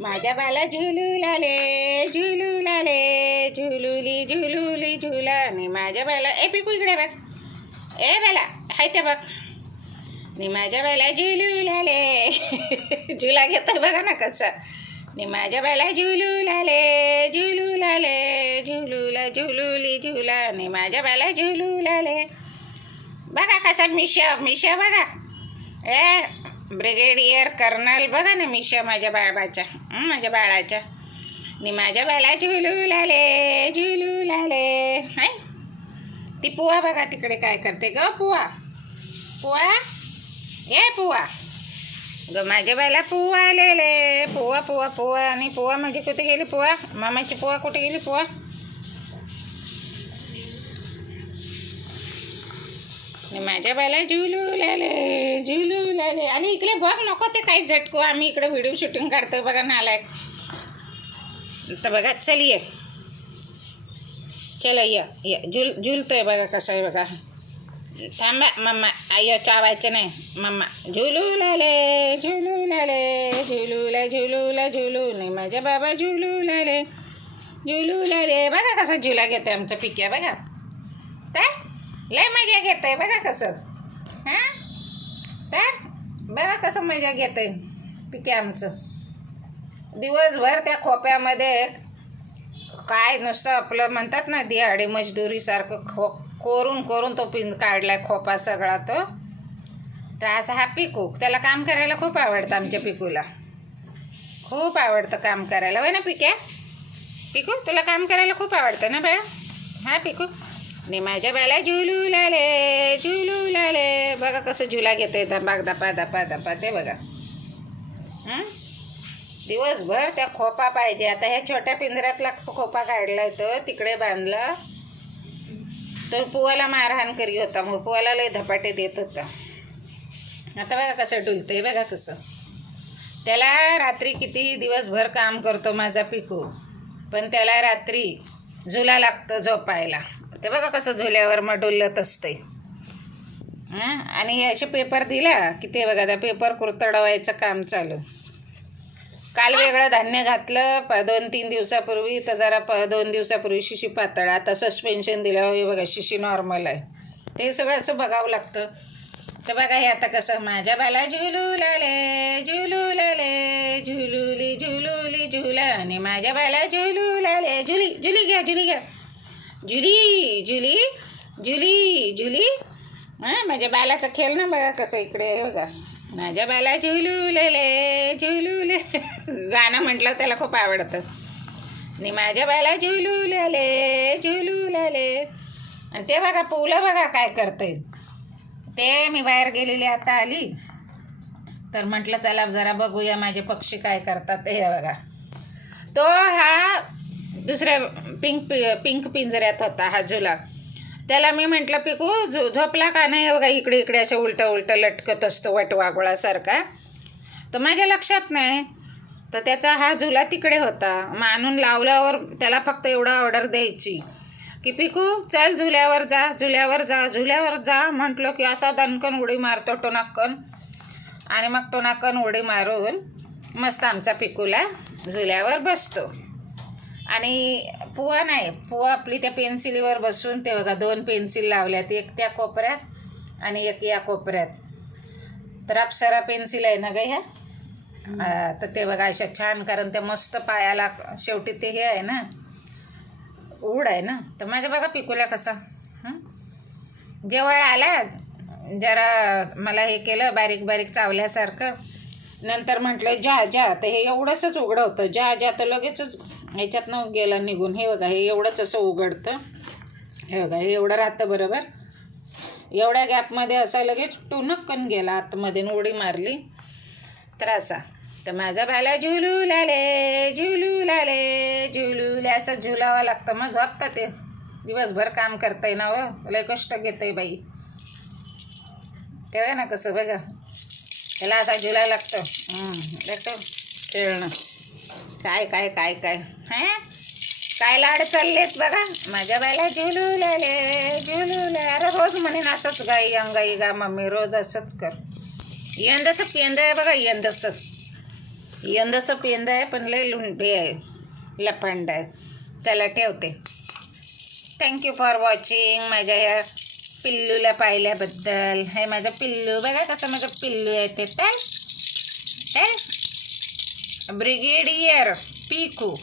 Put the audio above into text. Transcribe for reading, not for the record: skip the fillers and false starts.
माझ्या बाला झुलू लाले झुलू लाले झुलुली झुलुली झुला आणि माझ्या बाला ए पिकू इकडे बघ ए बाला हाय ते बघ नि माझ्या बाला झुलू लाले झुला घेतं बघा ना कसं नि माझ्या बाला झुलू लाले झुलूला झुलुली झुला आणि माझ्या बाला झुलू लाले बघा कसा मिशा बघा ए ब्रिगेडियर कर्नल बघा ना मिशा माझ्या बाळाच्या नि माझ्या बाला झुलू लाले हाय ती पुआ बघा तिकडे काय करते ग पुआ ए पुआ ग माझ्या बाला पुआ आलेले पुआ आणि पुआ म्हणजे कुठे गेली पुआ मामाची पुआ कुठे गेली पुआ माझ्या बाला झुलू लाले आणि इकडे बघ नको ते काही झटकू आम्ही इकडे व्हिडिओ शूटिंग काढतोय बघा नालायक तर बघा चलिये चला ये झुलतोय बघा कसं आहे बघा थांबा मम्मा आय चावायचं नाही मम्मा झुलू लाले झुलू नाही माझ्या बाबा झुलू लाले बघा कसा झुला घेतोय आमचा पिक्या बघा काय लय मजा घेत आहे बघा कसं हां तर बघा कसं मजा घेत आहे पिके आमचं दिवसभर त्या खोप्यामध्ये काय नुसतं आपलं म्हणतात ना दिहाडी मजदुरीसारखं कोरून तो पिंज काढलाय खोपा सगळा तो तर असा हा पिकू त्याला काम करायला खूप आवडतं आमच्या पिकूला खूप आवडतं काम करायला होय ना पिकू तुला काम करायला खूप आवडतं ना बाळा हा पिकू नि माझ्या बाला झुलू लाले बघा कसं झुला घेते दपा ते बघा दिवसभर त्या खोपा पाहिजे आता ह्या छोट्या पिंजऱ्यातला खोपा काढलाय तो तिकडे बांधला तर पुवाला मारहाण करी होता मग पुवाला लय धपाटे देत होता आता बघा कसं डुलतंय बघा कसं त्याला रात्री कितीही दिवसभर काम करतो माझा पिकू पण त्याला रात्री झुला लागतो झोपायला ते बघा कसं झुल्यावर मग डुलत असतंय आणि हे असे पेपर दिला की ते बघा त्या पेपर कुरतडवायचं काम चालू काल वेगळं धान्य घातलं 2-3 दिवसापूर्वी तर जरा 2 दिवसापूर्वी शिशी पातळ आता सस्पेन्शन दिलं हे बघा शिशी नॉर्मल आहे ते सगळं असं बघावं लागतं तर बघा हे आता कसं माझ्या बाला झुलू लाले झुलुली झुला आणि माझ्या बाला झुलू लाले झुली घ्या झुली हां माझ्या बालाचा खेळ ना बघा कसं इकडे बघा माझ्या बाला झुलू ले गाणं म्हटलं त्याला खूप आवडतं आणि माझ्या बाला झुलू लाले आणि ते बघा पुलं बघा काय करतंय ते मी बाहेर गेलेली आता आली तर म्हटलं चला जरा बघूया माझे पक्षी काय करतात हे बघा तो हा दुसऱ्या पिंक पिंजऱ्यात होता हा झुला त्याला मी म्हटलं पिकू झोपला का नाही बघा इकडे असं उलटं लटकत असतो वटवागोळासारखा तर माझ्या लक्षात नाही तर त्याचा हा झुला तिकडे होता मग आणून लावल्यावर त्याला फक्त एवढा ऑर्डर द्यायची की पिकू चल झुल्यावर जा म्हटलं की असा दणकन उडी मारतो टोनाक्कन आणि मग टोनाक्कन उडी मारून मस्त आमचा पिकूला झुल्यावर बसतो आणि पुआ आपली त्या पेन्सिलीवर बसून ते बघा 2 पेन्सिल लावल्यात एक त्या कोपऱ्यात आणि एक या कोपऱ्यात तर अप्सरा पेन्सिल आहे ना ग ह्या तर ते बघा अशा छान कारण त्या मस्त पायाला शेवटी ते हे आहे ना उड आहे ना तर माझ्या बघा पिकूला कसं जवळ आला जरा मला हे केलं बारीक चावल्यासारखं नंतर म्हटलं जा तर हे एवढंसंच उघडं होतं जा तर लगेचच ह्याच्यातनं गेलं निघून हे बघा हे एवढंच असं उघडतं हे बघा हे एवढं राहतं बरोबर एवढ्या गॅपमध्ये असं लगेच टुनक्कन गेला आतमध्ये उडी मारली तर असा तर माझा बाला झुलू लाले असं झुलावं लागतं मग झोपतं ते दिवसभर काम करतंय ना हो लय कष्ट घेतंय बाई तेव्हा ना कसं बघा त्याला असा झुला लागतं खेळणं काय हां काय लाड चाललेत बघा माझ्या बाला झुलू लाले अरे रोज म्हणेन असंच गाई गा मम्मी रोज असंच कर यंदाचं पेंद आहे बघा यंदाचं यंदाचं पेंद आहे पण लय लुंडे आहे, लपंड आहे. चला ठेवते. Thank you for watching. माझ्या ह्या पिल्लूला पाहिल्याबद्दल. हे माझं पिल्लू बघा कसं माझं पिल्लू आहे ते. ब्रिगेडियर पिकू.